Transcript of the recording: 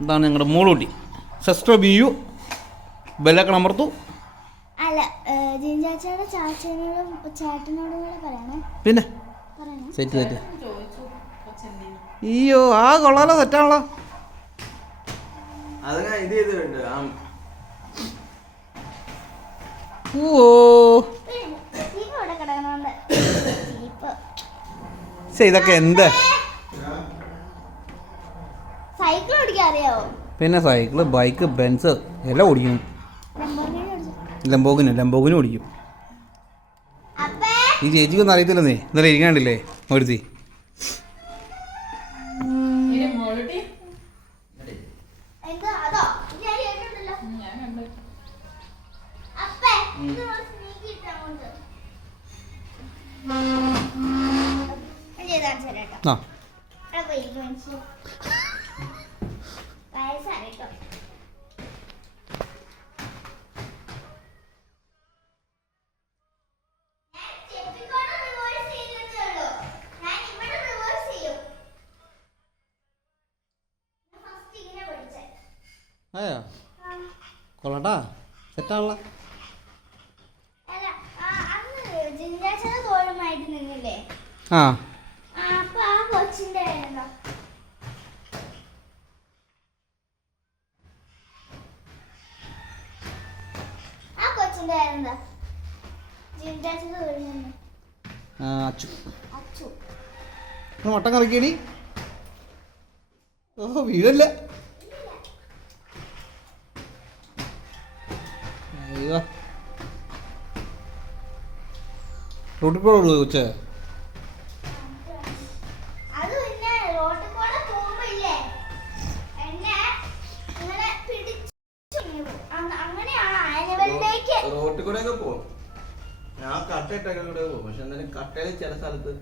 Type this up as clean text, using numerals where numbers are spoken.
എന്താണ് ഞങ്ങളുടെ മോളൂട്ടി. സബ്സ്ക്രൈബ് ചെയ്യൂ, ബെല്ലൈക്കൺ അമർത്തു. അല്ല, ജിൻചാച്ചയുടെ ചാച്ചനോടും ചേട്ടനോടും കൂടെ പറയണേ. പിന്നെ സെറ്റ് അയ്യോ ആ കൊള്ളാലോ, സെറ്റാണല്ലോ. ഇതൊക്കെ എന്ത്? സൈക്കിൾ ഓടിക്കാൻ അറിയാവോ? പിന്നെ സൈക്കിള്, ബൈക്ക്, ബെൻസ് എല്ലാം ഓടിക്കും. ലംബോഗിനി ഓടിക്കും. ഈ ചേച്ചിക്കൊന്നും അറിയത്തില്ലെന്നേ, ഇന്നലെ ഇരിക്കാണ്ടില്ലേ ഒരുത്തി. ആ അയ്യോ കൊള്ളട്ടാ, സെറ്റാണല്ലോ. ആ വട്ടം കറക്കിയടി. ഓ വീഴല്ല. അയ്യോ റോട്ടിൽ കൂടെ ഉള്ളൂ കൊച്ചേ. റോട്ടിൽ കൂടെ ഒക്കെ പോകും. ഞാൻ കട്ടയിട്ടൊക്കെ കൂടെ പോകും, പക്ഷെ എന്നാലും കട്ടയിൽ ചില സ്ഥലത്ത്